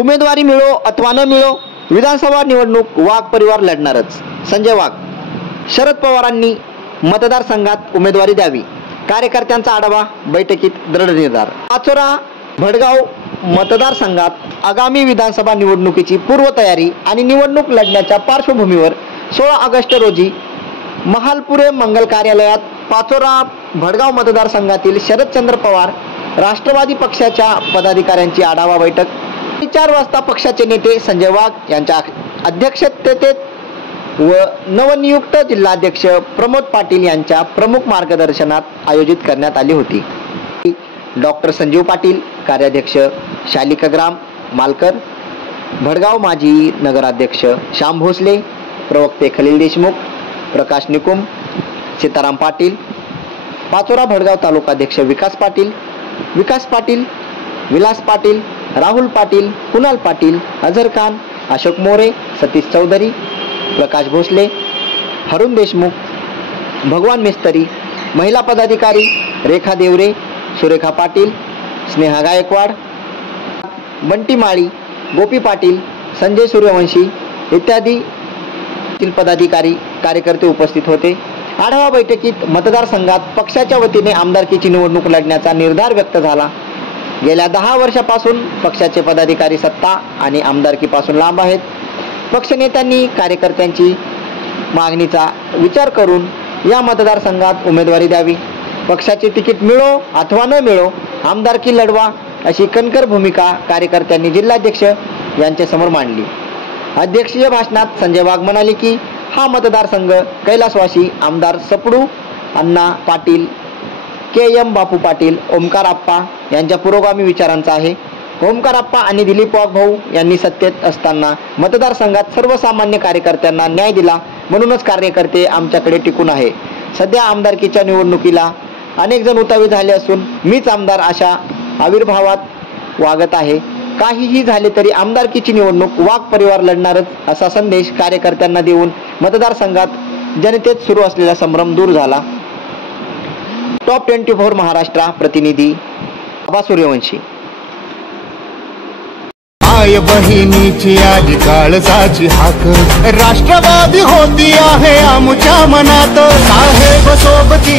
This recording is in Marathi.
उमेदवारी मिळो अथवा न मिळो, विधानसभा निवडणूक वाघ परिवार लढणारच. संजय वाघ. शरद पवारांनी मतदारसंघात उमेदवारी द्यावी, कार्यकर्त्यांचा आढावा, बैठकीत दृढ निर्धार. पाचोरा भडगाव मतदारसंघात आगामी विधानसभा निवडणुकीची पूर्वतयारी आणि निवडणूक लढण्याच्या पार्श्वभूमीवर 16 ऑगस्ट रोजी महालपुरे मंगल कार्यालयात पाचोरा भडगाव मतदारसंघातील शरदचंद्र पवार राष्ट्रवादी पक्षाच्या पदाधिकाऱ्यांची आढावा बैठक 4 वाजता पक्षाचे नेते संजय वाघ यांच्या अध्यक्षतेत व नवनियुक्त जिल्हाध्यक्ष प्रमोद पाटील यांच्या प्रमुख मार्गदर्शनात आयोजित करण्यात आली होती. डॉक्टर संजीव पाटील, कार्याध्यक्ष शालिका ग्राम मालकर, भडगाव माजी नगराध्यक्ष श्याम भोसले, प्रवक्ते खलील देशमुख, प्रकाश निकुम, सीताराम पाटील, पाचोरा भडगाव तालुकाध्यक्ष विकास पाटील, विलास पाटील, राहुल पाटील, कुणाल पाटील, अझर खान, अशोक मोरे, सतीश चौधरी, प्रकाश भोसले, हरुण देशमुख, भगवान मिस्त्री, महिला पदाधिकारी रेखा देवरे, सुरेखा पाटील, स्नेहा गायकवाड, बंटी माळी, गोपी पाटील, संजय सूर्यवंशी इत्यादी पदाधिकारी कार्यकर्ते उपस्थित होते. आढावा बैठकीत मतदारसंघात पक्षाच्या वतीने आमदारकीची निवडणूक लढण्याचा निर्धार व्यक्त झाला. गेल्या 10 वर्षापासून पक्षाचे पदाधिकारी सत्ता आणि आमदारकीपासून लांब आहेत. पक्षनेत्यांनी कार्यकर्त्यांची मागणीचा विचार करून या मतदारसंघात उमेदवारी द्यावी, पक्षाचे तिकीट मिळो अथवा न मिळो आमदारकी लढवा, अशी कणखर भूमिका कार्यकर्त्यांनी जिल्हाध्यक्ष यांच्यासमोर मांडली. अध्यक्षीय भाषणात संजय वाघ म्हणाले की हा मतदारसंघ कैलासवासी आमदार सपडू अण्णा पाटील, के.एम. बापू पाटील, ओमकार आप्पा यांच्या पुरोगामी विचारांचा आहे. ओमकार आप्पा आणि दिलीप वाघभाऊ यांनी सत्तेत असताना मतदारसंघात सर्वसामान्य कार्यकर्त्यांना न्याय दिला, म्हणूनच कार्यकर्ते आमच्याकडे टिकून आहे. सध्या आमदारकीच्या निवडणुकीला अनेक जण उतावी झाले असून मीच आमदार अशा आविर्भावात वागत आहे. काहीही झाले तरी आमदारकीची निवडणूक वाघ परिवार लढणारच, असा संदेश कार्यकर्त्यांना देऊन मतदारसंघात जनतेत सुरू असलेला संभ्रम दूर झाला. टॉप 24 महाराष्ट्र प्रतिनिधी बाबा सूर्यवंशी. आय बहिणीची आली काळजाची हाक, राष्ट्रवादी होती आहे आमच्या मनात. साहेब सोबती